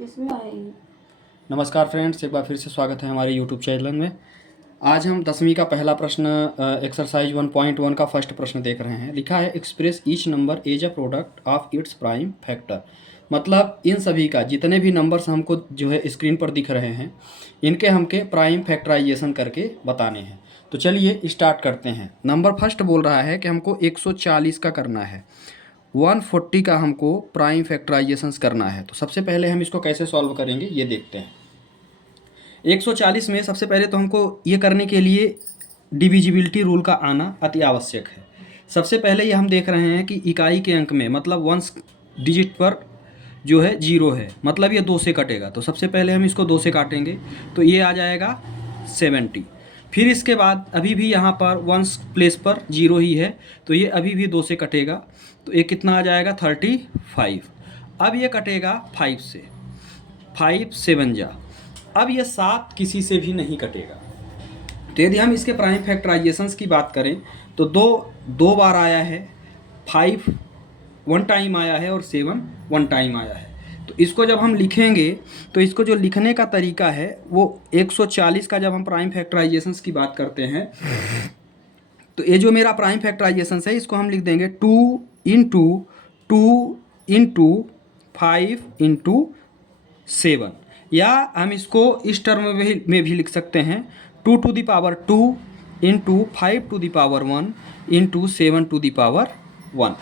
किसमें आएगी? नमस्कार फ्रेंड्स, एक बार फिर से स्वागत है हमारे यूट्यूब चैनल में। आज हम 10वीं का पहला प्रश्न एक्सरसाइज 1.1 का फर्स्ट प्रश्न देख रहे हैं। लिखा है express each number as a product of its prime factor. मतलब इन सभी का जितने भी नंबर्स हमको जो है स्क्रीन पर दिख रहे हैं, इनके हमके प्राइम फैक्टराइजेशन करके बताने हैं। तो चलिए स्टार्ट करते हैं। नंबर फर्स्ट बोल रहा है कि हमको 140 का करना है, 140 का हमको प्राइम फैक्टराइजेशन करना है। तो सबसे पहले हम इसको कैसे सॉल्व करेंगे ये देखते हैं। 140 में सबसे पहले तो हमको ये करने के लिए डिविजिबिलिटी रूल का आना अति आवश्यक है। सबसे पहले ये हम देख रहे हैं कि इकाई के अंक में मतलब वंस डिजिट पर जो है 0 है, मतलब ये 2 से कटेगा। तो सबसे पहले हम इसको 2 से काटेंगे तो ये आ जाएगा 70। फिर इसके बाद अभी भी यहाँ पर वंस प्लेस पर 0 ही है, तो ये अभी भी 2 से कटेगा। तो ये कितना आ जाएगा 35। अब ये कटेगा 5 से, 5 7 जा। अब ये 7 किसी से भी नहीं कटेगा। तो यदि हम इसके प्राइम फैक्टराइजेशंस की बात करें तो 2 बार आया है, 5 1 टाइम आया है और 7 1 टाइम आया है। तो इसको जब हम लिखेंगे तो इसको जो लिखने का तरीका है वो 140 का जब हम प्राइम फैक्टराइजेशंस की बात करते हैं तो ये जो मेरा प्राइम फैक्टराइजेशंस है इसको हम लिख देंगे 2 इंटू 2 इंटू 5 इंटू 7, या हम इसको इस टर्म में भी लिख सकते हैं 2 to the power 2 into 5 to the power 1 into 7 to the power 1।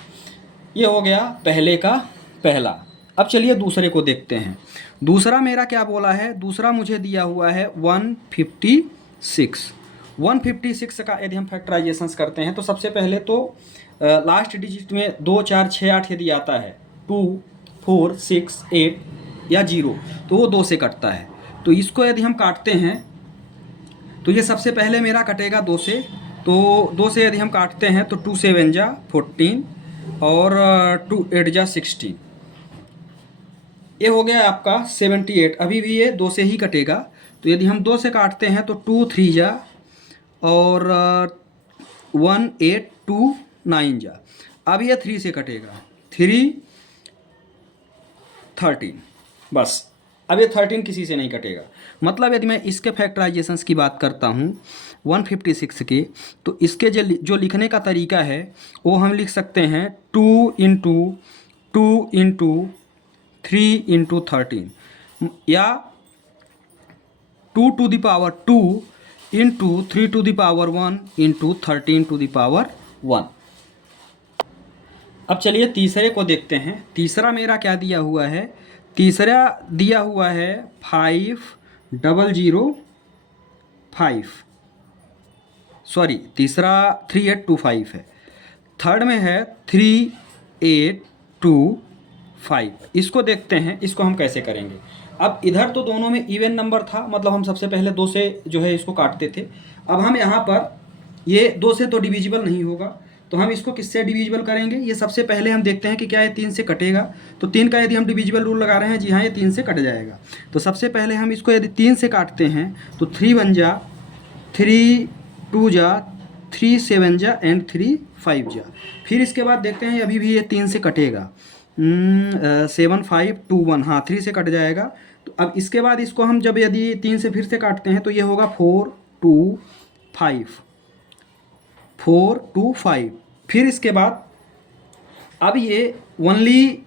ये हो गया पहले का पहला। अब चलिए दूसरे को देखते हैं। दूसरा मेरा क्या बोला है, दूसरा मुझे दिया हुआ है 156। 156 का यदि हम फैक्टराइजेशंस करते हैं तो सबसे पहले तो लास्ट डिजिट में 2 4 6 8 यदि आता है 2 4 6 8 या 0 तो वो 2 से कटता है। तो इसको यदि हम काटते हैं तो ये सबसे पहले मेरा कटेगा 2 से। तो 2 से यदि हम काटते हैं तो 2 7 जा 14 और 2 8 जा 16। ये हो गया आपका 78। अभी भी ये 2 से ही कटेगा। तो यदि हम 2 से काटते हैं तो 2 3 जा और 1 8 2 9 जा। अब ये 3 से कटेगा, 3 13। बस अब ये 13 किसी से नहीं कटेगा। मतलब यदि मैं इसके फैक्टराइजेशंस की बात करता हूँ 156 के, तो इसके जो लिखने का तरीका है वो हम लिख सकते हैं 2 इंटू 2 इंटू 3 इंटू 13, या 2 to the power 2 into 3 to the power 1 into 13 to the power 1। अब चलिए तीसरे को देखते हैं। तीसरा मेरा क्या दिया हुआ है, तीसरा दिया हुआ है 5005, सॉरी तीसरा 3825 है। थर्ड में है 3825। इसको देखते हैं, इसको हम कैसे करेंगे। अब इधर तो दोनों में इवन नंबर था, मतलब हम सबसे पहले 2 से जो है इसको काटते थे। अब हम यहाँ पर ये 2 से तो डिविजिबल नहीं होगा, तो हम इसको किससे डिविजिबल करेंगे। ये सबसे पहले हम देखते हैं कि क्या ये 3 से कटेगा। तो 3 का यदि हम डिविजिबल रूल लगा रहे हैं, जी हाँ ये 3 से कट जाएगा। तो सबसे पहले हम इसको यदि 3 से काटते हैं तो 3 1 जा, 3 2 जा, 3 7 जा एंड 3 5 जा। फिर इसके बाद देखते हैं अभी भी ये 3 से कटेगा, 7 5 2 1, हाँ 3 से कट जाएगा। तो अब इसके बाद इसको हम जब यदि 3 से फिर से काटते हैं तो ये होगा 4 2 5, 4 2 5। फिर इसके बाद अब ये ओनली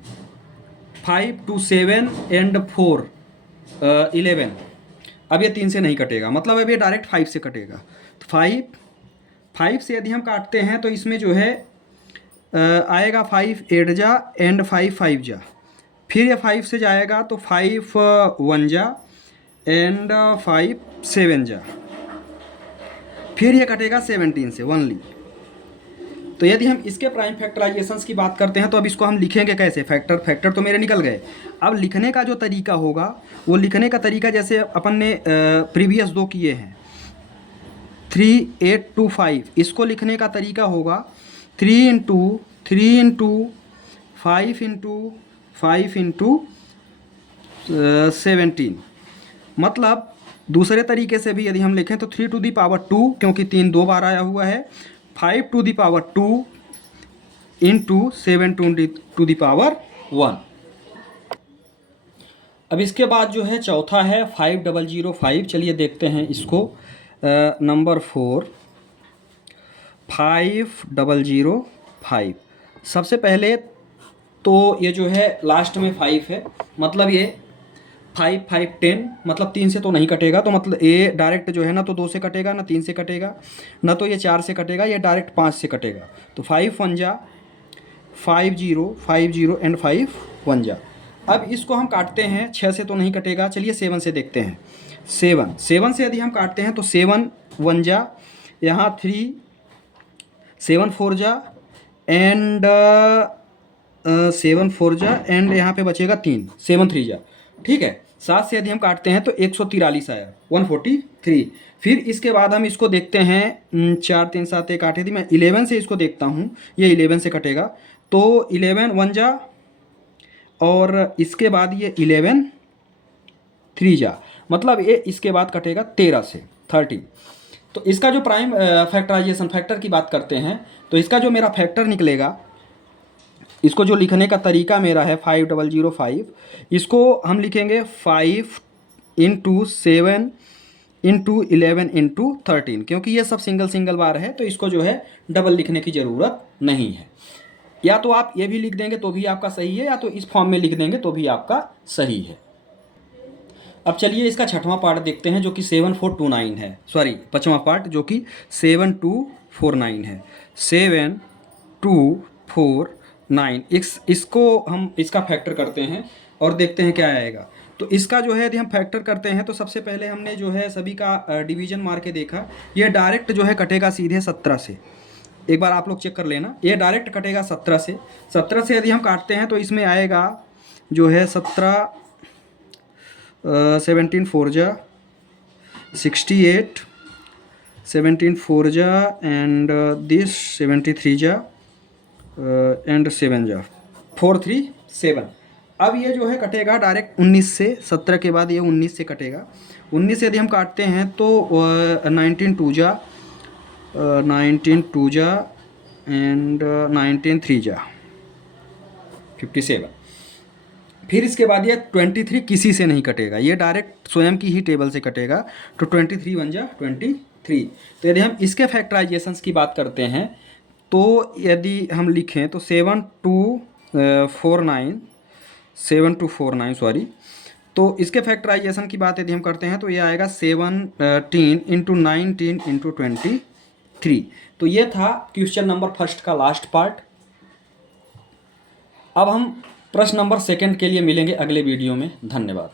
5 2 7 एंड 4 11। अब ये 3 से नहीं कटेगा, मतलब अब ये डायरेक्ट 5 से कटेगा। तो 5 से यदि हम काटते हैं तो इसमें जो है आएगा 5 8 जा एंड 5 5 जा। फिर ये 5 से जाएगा तो 5 1 जा एंड 5 7 जा। फिर ये कटेगा 17 से ओनली। तो यदि हम इसके प्राइम फैक्टराइजेशंस की बात करते हैं तो अब इसको हम लिखेंगे कैसे। फैक्टर तो मेरे निकल गए। अब लिखने का जो तरीका होगा वो लिखने का तरीका जैसे अपन ने प्रीवियस 2 किए हैं 3825, इसको लिखने का तरीका होगा 3 इंटू 3 इंटू 5 इंटू 5 इंटू 17। मतलब दूसरे तरीके से भी यदि हम लिखें तो 3 टू दी पावर 2, क्योंकि 3 2 बार आया हुआ है, 5 to the power 2 into 7 to the power 1। अब इसके बाद जो है चौथा है 5005। चलिए देखते हैं इसको। नंबर 4 5005। सबसे पहले तो ये जो है लास्ट में 5 है, मतलब ये 5 5 10, मतलब 3 से तो नहीं कटेगा, तो मतलब ये डायरेक्ट जो है ना तो 2 से कटेगा, ना 3 से कटेगा, ना तो ये 4 से कटेगा, ये डायरेक्ट 5 से कटेगा। तो 5 1 जा 50 एंड 5 1 जा। अब इसको हम काटते हैं, 6 से तो नहीं कटेगा, चलिए 7 से देखते हैं। 7 से यदि हम काटते हैं तो 7 1 जा, यहाँ 3 7 4 जा एंड 7 4 जा एंड यहाँ पे बचेगा 3 7 3 जा, ठीक है। 7 से यदि हम काटते हैं तो 143 आया, 143। फिर इसके बाद हम इसको देखते हैं, 4 3 7 1 8 थी, मैं 11 से इसको देखता हूँ, ये 11 से कटेगा, तो 11 1 जा और इसके बाद ये 11 3 जा, मतलब ये इसके बाद कटेगा 13 से 13। तो इसका जो प्राइम फैक्टराइजेशन फैक्टर की बात करते हैं, तो इसका जो मेरा फैक्टर निकलेगा, इसको जो लिखने का तरीका मेरा है 5005, इसको हम लिखेंगे 5 इंटू 7 इंटू 11 इंटू 13, क्योंकि ये सब सिंगल बार है, तो इसको जो है डबल लिखने की ज़रूरत नहीं है। या तो आप ये भी लिख देंगे तो भी आपका सही है, या तो इस फॉर्म में लिख देंगे तो भी आपका सही है। अब चलिए इसका छठवां पार्ट देखते हैं जो कि 7429 है, सॉरी पाँचवां पार्ट जो कि 7249 है। 7249 इसको हम इसका फैक्टर करते हैं और देखते हैं क्या आएगा। तो इसका जो है यदि हम फैक्टर करते हैं तो सबसे पहले हमने जो है सभी का डिवीजन मार के देखा, ये डायरेक्ट जो है कटेगा सीधे 17 से। एक बार आप लोग चेक कर लेना, ये डायरेक्ट कटेगा 17 से। 17 से यदि हम काटते हैं तो इसमें आएगा जो है 17 17 4 जा 68, 17 4 जा एंड दिस 73 जा एंड 7 जा 4 3 7। अब ये जो है कटेगा डायरेक्ट 19 से, 17 के बाद ये 19 से कटेगा। 19 से यदि हम काटते हैं तो 19 2 जा 19 2 जा एंड 19 3 जा 57। फिर इसके बाद ये 23 किसी से नहीं कटेगा, ये डायरेक्ट स्वयं की ही टेबल से कटेगा, तो 23 1 जा 23। तो यदि हम इसके फैक्टराइजेशंस की बात करते हैं तो यदि हम लिखें तो 7249 सॉरी, तो इसके फैक्टराइजेशन की बात यदि हम करते हैं तो ये आएगा 17 इंटू 19 इंटू 23। तो ये था क्वेश्चन नंबर फर्स्ट का लास्ट पार्ट। अब हम प्रश्न नंबर सेकंड के लिए मिलेंगे अगले वीडियो में। धन्यवाद।